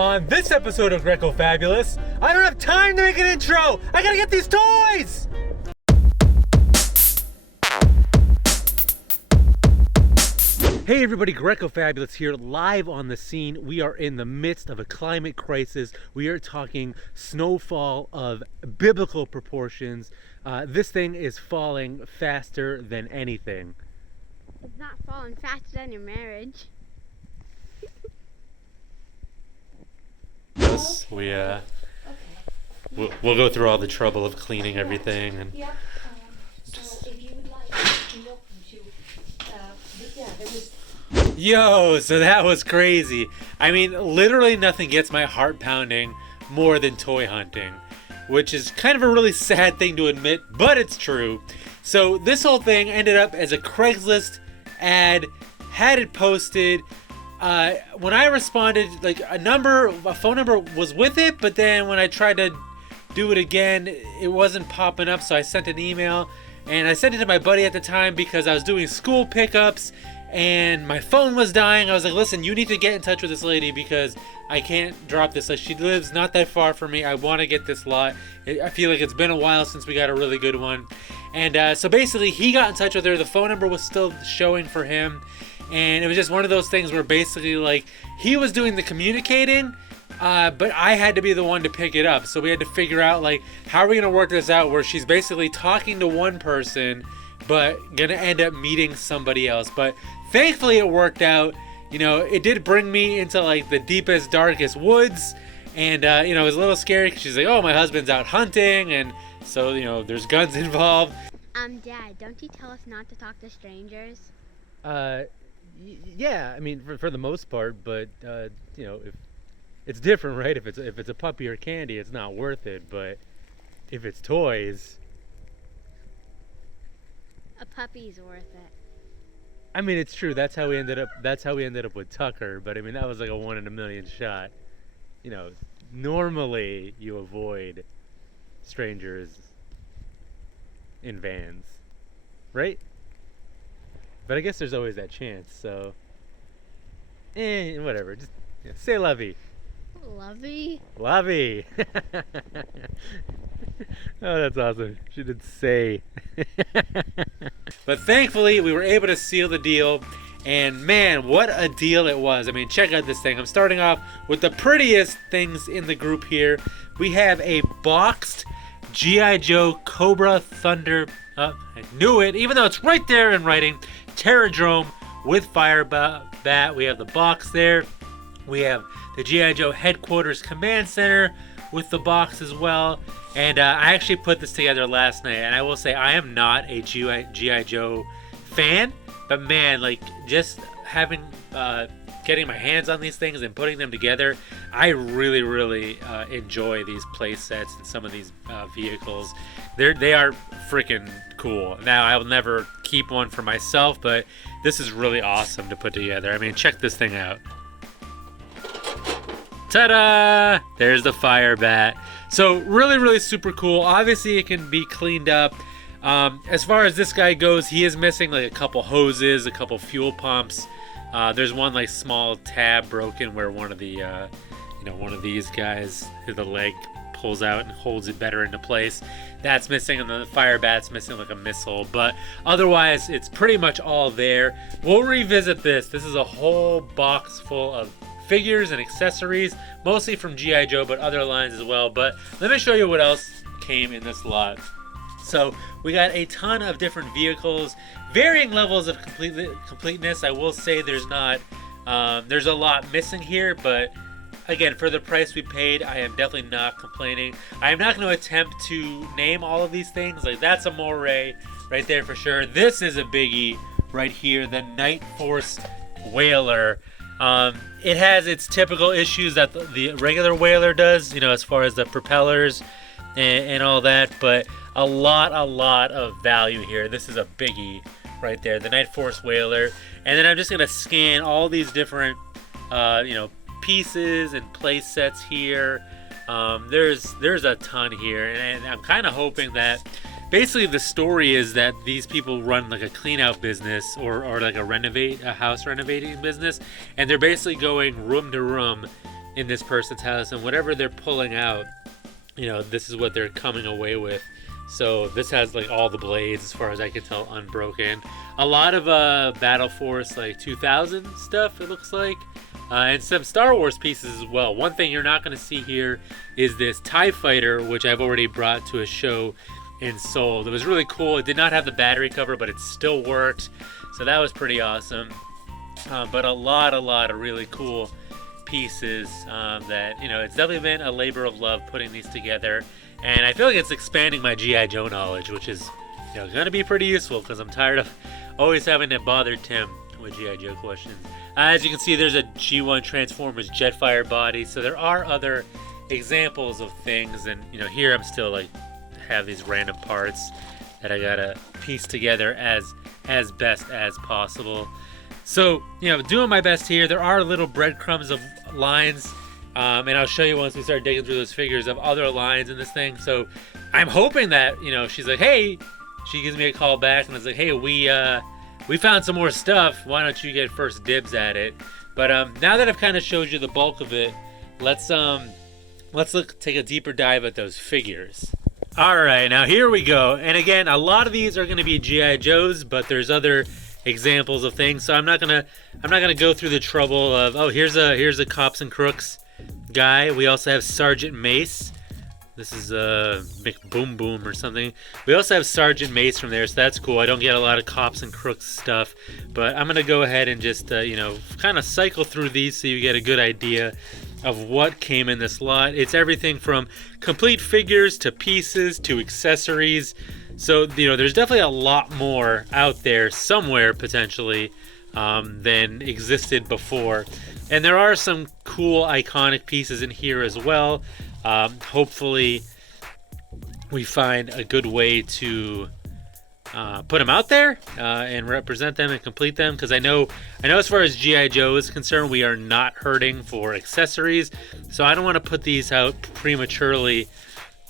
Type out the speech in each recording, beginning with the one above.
On this episode of Grecofabulous, I don't have time to make an intro! I gotta get these toys! Hey everybody, Grecofabulous here, live on the scene. We are in the midst of a climate crisis. We are talking snowfall of biblical proportions. This thing is falling faster than anything. It's not falling faster than your marriage. Yes, we'll go through all the trouble of cleaning everything. And Yep. So if you would like, you're welcome to. There was. Yo, so that was crazy. I mean, literally nothing gets my heart pounding more than toy hunting, which is kind of a really sad thing to admit, but it's true. So this whole thing ended up as a Craigslist ad, had it posted. When I responded, like a phone number was with it, but then when I tried to do it again, it wasn't popping up, so I sent an email, and I sent it to my buddy at the time because I was doing school pickups, and my phone was dying. I was like, listen, you need to get in touch with this lady because I can't drop this. Like, she lives not that far from me. I want to get this lot. I feel like it's been a while since we got a really good one. And so basically, he got in touch with her. The phone number was still showing for him. And it was just one of those things where basically, like, he was doing the communicating, but I had to be the one to pick it up. So we had to figure out, like, how are we going to work this out where she's basically talking to one person, but going to end up meeting somebody else. But thankfully, it worked out. You know, it did bring me into, like, the deepest, darkest woods. And, you know, it was a little scary because she's like, oh, my husband's out hunting. And so, you know, there's guns involved. Dad, don't you tell us not to talk to strangers? Yeah, I mean, for the most part, but you know, if it's different, right? If it's a puppy or candy, it's not worth it. But if it's toys, A puppy's worth it. I mean, it's true. That's how we ended up with Tucker. But I mean, that was like a 1 in a million shot. You know, normally you avoid strangers in vans, right? But I guess there's always that chance, so whatever. Just say lovey. Lovey? Lovey. Oh, that's awesome. She did say. But thankfully, we were able to seal the deal. And man, what a deal it was. I mean, check out this thing. I'm starting off with the prettiest things in the group here. We have a boxed G.I. Joe Cobra Thunder. I knew it, even though it's right there in writing. Terradrome with fire bat. We have the box there. We have the G.I. Joe Headquarters Command Center with the box as well. And I actually put this together last night, and I will say I am not a G.I. Joe fan, but man, like, just having getting my hands on these things and putting them together, I really enjoy these play sets and some of these vehicles. They are freaking cool. Now, I will never keep one for myself, but this is really awesome to put together. I mean, check this thing out. Ta-da! There's the fire bat. So really super cool. Obviously, it can be cleaned up. As far as this guy goes, he is missing like a couple hoses, a couple fuel pumps. There's one like small tab broken where one of the, one of these guys, the leg pulls out and holds it better into place. That's missing, and the fire bat's missing like a missile. But otherwise, it's pretty much all there. We'll revisit this. This is a whole box full of figures and accessories, mostly from G.I. Joe, but other lines as well. But let me show you what else came in this lot. So we got a ton of different vehicles, varying levels of completeness. I will say there's a lot missing here, but again, for the price we paid, I am definitely not complaining. I am not going to attempt to name all of these things. Like, that's a moray right there for sure. This is a biggie right here, the Night Force Whaler. It has its typical issues that the regular Whaler does, you know, as far as the propellers and all that, but a lot of value here. This is a biggie right there, the Night Force Whaler. And then I'm just going to scan all these different, pieces and play sets here. There's a ton here, and I'm kind of hoping that basically the story is that these people run like a clean out business or like a house renovating business, and they're basically going room to room in this person's house, and whatever they're pulling out, you know, this is what they're coming away with. So this has like all the blades, as far as I can tell, unbroken. A lot of Battle Force like 2000 stuff, it looks like, and some Star Wars pieces as well. One thing you're not going to see here is this TIE Fighter, which I've already brought to a show and sold. It was really cool. It did not have the battery cover, but it still worked, so that was pretty awesome. But a lot of really cool pieces that, you know, it's definitely been a labor of love putting these together. And I feel like it's expanding my G.I. Joe knowledge, which is, you know, going to be pretty useful because I'm tired of always having to bother Tim with G.I. Joe questions. As you can see, there's a G1 Transformers Jetfire body. So there are other examples of things. And, you know, here I'm still like have these random parts that I got to piece together as best as possible. So, you know, doing my best here. There are little breadcrumbs of lines. And I'll show you once we start digging through those figures of other lines in this thing. So I'm hoping that, you know, she's like, hey, she gives me a call back and it's like, hey, we found some more stuff. Why don't you get first dibs at it? But now that I've kind of showed you the bulk of it, let's take a deeper dive at those figures. All right, now here we go. And again, a lot of these are going to be G.I. Joes, but there's other examples of things. So I'm not gonna go through the trouble of, oh, here's a Cops and Crooks guy. We also have Sergeant Mace. This is McBoom Boom or something. We also have Sergeant Mace from there, so that's cool. I don't get a lot of Cops and Crooks stuff, but I'm gonna go ahead and just you know, kind of cycle through these so you get a good idea of what came in this lot. It's everything from complete figures to pieces to accessories. So, you know, there's definitely a lot more out there somewhere potentially than existed before. And there are some cool iconic pieces in here as well. Hopefully we find a good way to put them out there and represent them and complete them, because I know as far as G.I. Joe is concerned, we are not hurting for accessories, so I don't want to put these out prematurely.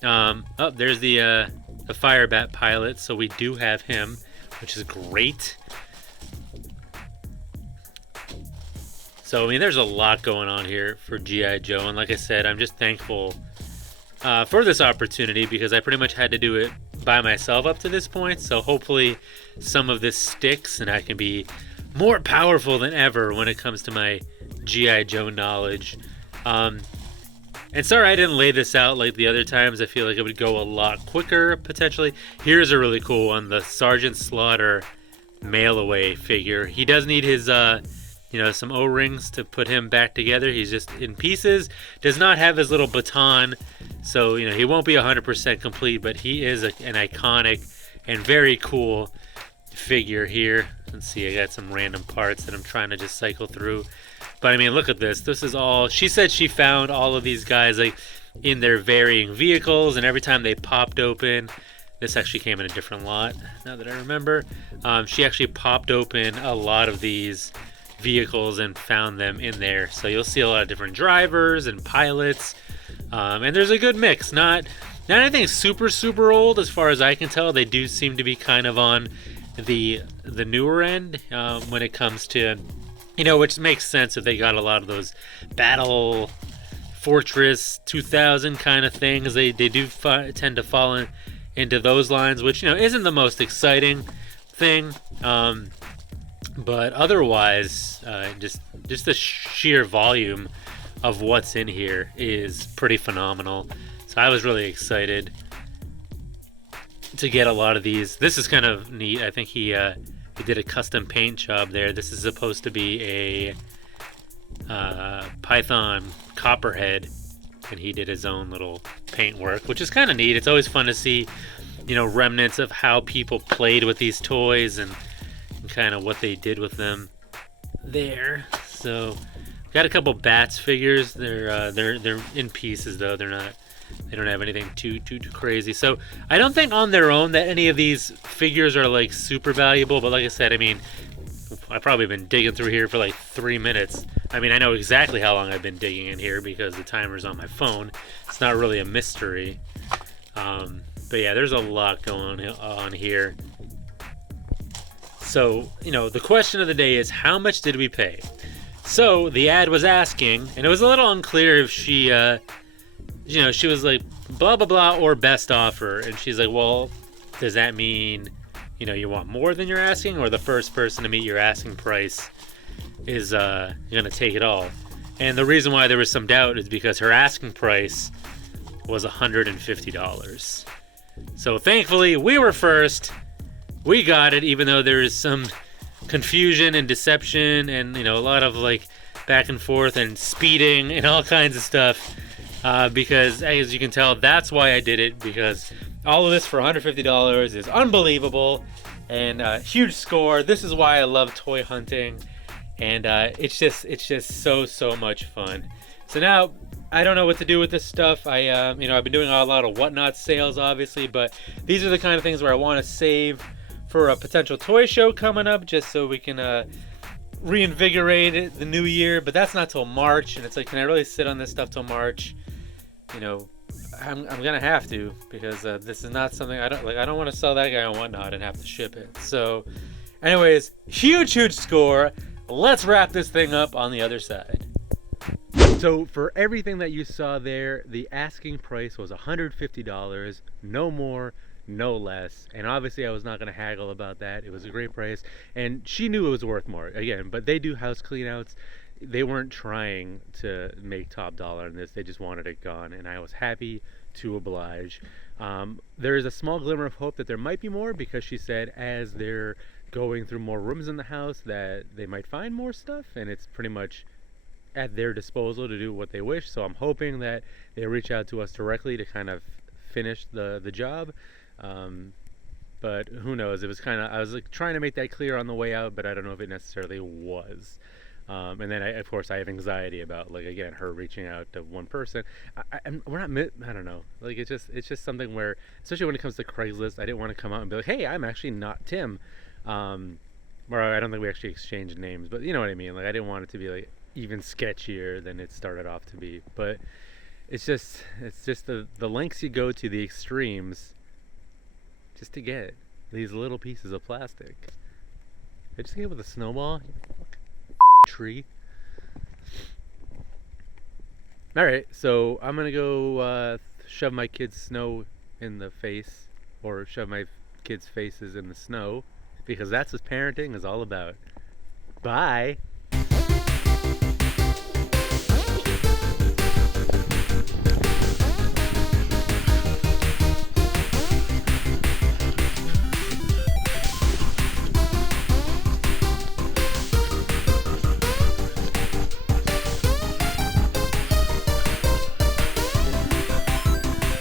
Oh, there's the Firebat pilot, so we do have him, which is great. So, I mean, there's a lot going on here for G.I. Joe, and like I said, I'm just thankful for this opportunity, because I pretty much had to do it by myself up to this point. So hopefully some of this sticks and I can be more powerful than ever when it comes to my G.I. Joe knowledge. And sorry I didn't lay this out like the other times. I feel like it would go a lot quicker potentially. Here's a really cool one, the Sergeant Slaughter mail-away figure. He does need his you know, some O-rings to put him back together. He's just in pieces. Does not have his little baton, so, you know, he won't be 100% complete, but he is an iconic and very cool figure here. Let's see, I got some random parts that I'm trying to just cycle through. But, I mean, look at this. This is all... She said she found all of these guys, like, in their varying vehicles, and every time they popped open... This actually came in a different lot, now that I remember. She actually popped open a lot of these vehicles and found them in there. So you'll see a lot of different drivers and pilots, and there's a good mix. Not anything super old as far as I can tell. They do seem to be kind of on the newer end when it comes to, you know, which makes sense if they got a lot of those Battle Fortress 2000 kind of things. They do tend to fall into those lines, which, you know, isn't the most exciting thing. But otherwise, just the sheer volume of what's in here is pretty phenomenal. So I was really excited to get a lot of these. This is kind of neat. I think he did a custom paint job there. This is supposed to be a Python Copperhead, and he did his own little paint work, which is kind of neat. It's always fun to see, you know, remnants of how people played with these toys and kind of what they did with them there. So got a couple Bats figures. They're in pieces though. They don't have anything too crazy. So I don't think on their own that any of these figures are like super valuable, but like I said, I mean, I've probably been digging through here for like 3 minutes. I mean, I know exactly how long I've been digging in here because the timer's on my phone. It's not really a mystery. But yeah, there's a lot going on here. So, you know, the question of the day is, how much did we pay? So the ad was asking, and it was a little unclear if she, she was like blah blah blah or best offer, and she's like, well, does that mean, you want more than you're asking, or the first person to meet your asking price is gonna take it all? And the reason why there was some doubt is because her asking price was $150. So thankfully we were first. We got it, even though there is some confusion and deception and a lot of like back and forth and speeding and all kinds of stuff. Because as you can tell, that's why I did it, because all of this for $150 is unbelievable and huge score. This is why I love toy hunting, and it's just so much fun. So now I don't know what to do with this stuff. I've been doing a lot of whatnot sales, obviously, but these are the kind of things where I want to save for a potential toy show coming up, just so we can reinvigorate it the new year. But that's not till March, and it's like, can I really sit on this stuff till March? I'm gonna have to, because this is not something I don't want to sell that guy on whatnot and have to ship it. So anyways, huge score. Let's wrap this thing up on the other side. So for everything that you saw there, the asking price was $150, no more, no less. And obviously I was not going to haggle about that. It was a great price, and she knew it was worth more, again. But they do house cleanouts. They weren't trying to make top dollar on this. They just wanted it gone, and I was happy to oblige. There is a small glimmer of hope that there might be more, because she said as they're going through more rooms in the house that they might find more stuff, and it's pretty much at their disposal to do what they wish. So I'm hoping that they reach out to us directly to kind of finish the job. But who knows? It was I was like trying to make that clear on the way out, but I don't know if it necessarily was. And then of course I have anxiety about, like, again, her reaching out to one person. I don't know. Like, it's just something where, especially when it comes to Craigslist, I didn't want to come out and be like, hey, I'm actually not Tim. Or I don't think we actually exchanged names, but you know what I mean. Like, I didn't want it to be like even sketchier than it started off to be. But it's just the lengths you go to, the extremes, just to get these little pieces of plastic. I just get with a snowball. Tree. Alright, so I'm gonna go shove my kids' snow in the face, or shove my kids' faces in the snow, because that's what parenting is all about. Bye.